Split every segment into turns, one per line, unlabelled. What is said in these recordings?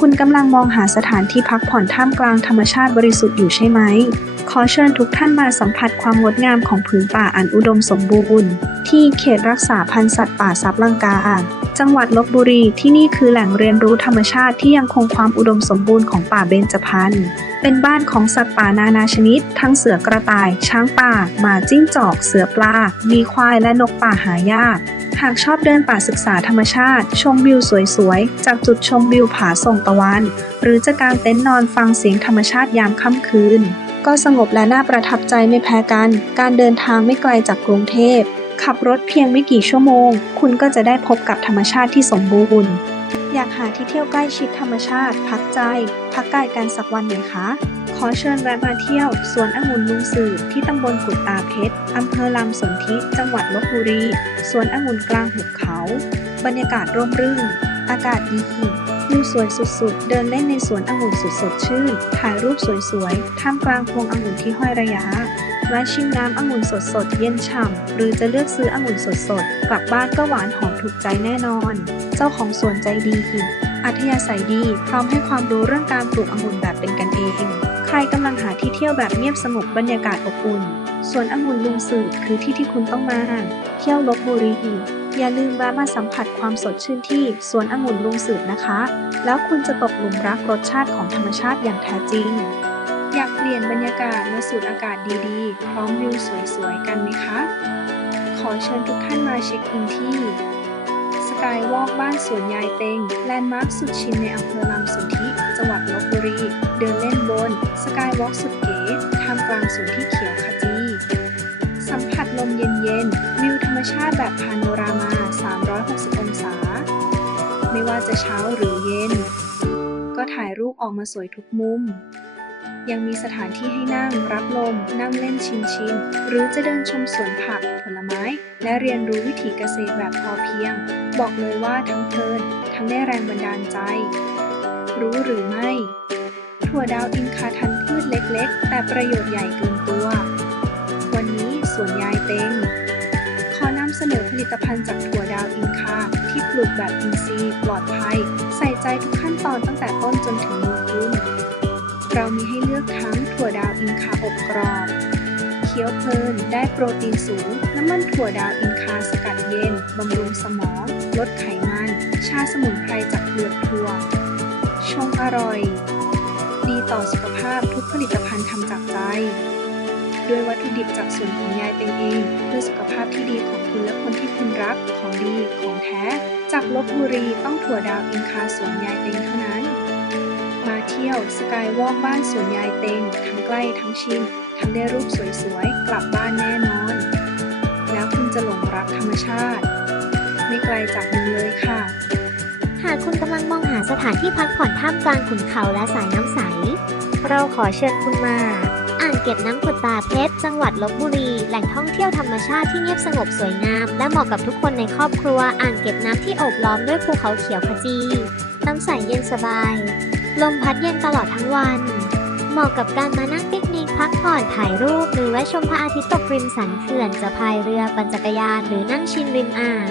คุณกำลังมองหาสถานที่พักผ่อนท่ามกลางธรรมชาติบริสุทธิ์อยู่ใช่ไหม ขอเชิญทุกท่านมาสัมผัสความงดงามของผืนป่าอันอุดมสมบูรณ์ ที่เขตรักษาพันธุ์สัตว์ป่าซับลังกา จังหวัดลบบุรีที่นี่คือแหล่งเรียนรู้ธรรมชาติที่ยังคงความอุดมสมบูรณ์ของป่าเบญจพรรณเป็นบ้านของสัตว์ป่านานาชนิด ทั้งเสือกระต่าย ช้างป่าหมาจิ้งจอก เสือปลามีควายและนกป่าหายาก หากชอบเดินป่าศึกษาธรรมชาติ ชมวิวสวยๆ จากจุดชมวิวผาส่งตะวัน หรือจะกางเต็นท์นอนฟังเสียงธรรมชาติยามค่ำคืน ก็สงบและน่าประทับใจไม่แพ้กัน การเดินทางไม่ไกลจากกรุงเทพ ขับรถเพียงไม่กี่ชั่วโมง คุณก็จะได้พบกับธรรมชาติที่สมบูรณ์ อยากหาที่เที่ยวใกล้ชิดธรรมชาติ พักใจ พักกายกันสักวันไหมคะ ขอเชิญแวะมาเที่ยวสวนองุ่นลุงสื่อที่ตำบลกุดตาเพชร อำเภอลำสนธิจังหวัดลบบุรี สวนองุ่นกลางหุบเขา บรรยากาศร่มรื่น อากาศดีวิวสวยสุดๆ เดินเล่นในสวนองุ่นสุดสดชื่น ถ่ายรูปสวยๆ ท่ามกลางพวงองุ่นที่ห้อยระยะแวะชิมน้ำองุ่นสดๆ เย็นฉ่ำ หรือจะเลือกซื้อองุ่นสดๆ กลับบ้านก็หวานหอมถูกใจแน่นอน เจ้าของสวนใจดี อัธยาศัยดี พร้อมให้ความรู้เรื่องการปลูกองุ่นแบบเป็นกันเอง ใครกำลังหาที่เที่ยวแบบเงียบสงบบรรยากาศอบอุ่น สวนองุ่นลุงสืบคือที่ที่คุณต้องมา เที่ยวลบบุรีอย่าลืมแวะมาสัมผัสความสดชื่นที่สวนองุ่นลุงสืบนะคะ แล้วคุณจะตกหลุมรักรสชาติของธรรมชาติอย่างแท้จริง อยากเปลี่ยนบรรยากาศมาสูดอากาศดีๆ พร้อมวิวสวยๆ กันไหมคะ ขอเชิญทุกท่านมาเช็คอินที่สกายวอล์กบ้านสวนยายเต็งแลนด์มาร์คสุดชินในอำเภอลำสนธิจังหวัดลบบุรี เดินเล่นบน สกายวอล์กสุดเก๋ท่ามกลางสวนที่เขียวขจี สัมผัสลมเย็นๆ วิวธรรมชาติแบบพาโนรามา 360 องศา ไม่ว่าจะเช้าหรือเย็น ก็ถ่ายรูปออกมาสวยทุกมุม ยังมีสถานที่ให้นั่งรับลม นั่งเล่นชิมๆหรือจะเดินชมสวนผักผลไม้ และเรียนรู้วิถีเกษตรแบบพอเพียง บอกเลยว่าทั้งเพลินทั้งได้แรงบันดาลใจ รู้หรือไม่ถั่วดาวอินคาทัน ล็ก แต่ประโยชน์ใหญ่เกินตัว วันนี้สวนยายเต็ง ขอนำเสนอผลิตภัณฑ์จากถั่วดาวอินคาที่ปลูกแบบอินทรีย์ปลอดภัย ใส่ใจทุกขั้นตอนตั้งแต่ต้นจนถึงมือคุณ เรามีให้เลือกทั้งถั่วดาวอินคาอบกรอบ เคี้ยวเพลินได้โปรตีนสูง น้ำมันถั่วดาวอินคาสกัดเย็นบำรุงสมอง ลดไขมัน ชาสมุนไพรจากเปลือกถั่วชงอร่อย ดีต่อสุขภาพทุกผลิตภัณฑ์ทำจากใจด้วยวัตถุดิบจากสวนของยายเป็นเอง เพื่อสุขภาพที่ดีของคุณและคนที่คุณรักของดีของแท้ จากลบบุรีต้องถั่วดาวอินคาสวนยายเต็งเท่านั้น มาเที่ยวสกายวอล์กบ้านสวนยายเต็ง ทั้งใกล้ทั้งชิมทั้งได้รูปสวยๆ กลับบ้านแน่นอน แล้วคุณจะหลงรักธรรมชาติ ไม่ไกลจากมือเลยค่ะา
กคุณกำลังมองหาสถานที่พักผ่อนท่ามกลางขุนเขาและสายน้ำใส เราขอเชิญคุณมา อ่างเก็บน้ำกุดตาเพชร จังหวัดลบบุรี แหล่งท่องเที่ยวธรรมชาติที่เงียบสงบสวยงาม และเหมาะกับทุกคนในครอบครัว อ่างเก็บน้ำที่โอบล้อมด้วยภูเขาเขียวขจี น้ำใสเย็นสบาย ลมพัดเย็นตลอดทั้งวัน เหมาะกับการมานั่งปิกนิกพักผ่อนถ่ายรูป หรือแวะชมพระอาทิตย์ตกริมสันเขื่อนจะพายเรือปั่นจักรยานหรือนั่งชิมริมอ่าง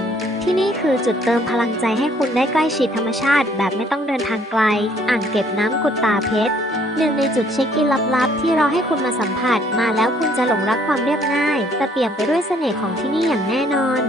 ที่นี่คือจุดเติมพลังใจให้คุณได้ใกล้ชิดธรรมชาติ แบบไม่ต้องเดินทางไกล อ่างเก็บน้ำกุดตาเพชรหนึ่งในจุดเช็คอินลับๆ ที่เราให้คุณมาสัมผัส มาแล้วคุณจะหลงรักความเรียบง่าย แต่เปี่ยมไปด้วยเสน่ห์ของที่นี่อย่างแน่นอน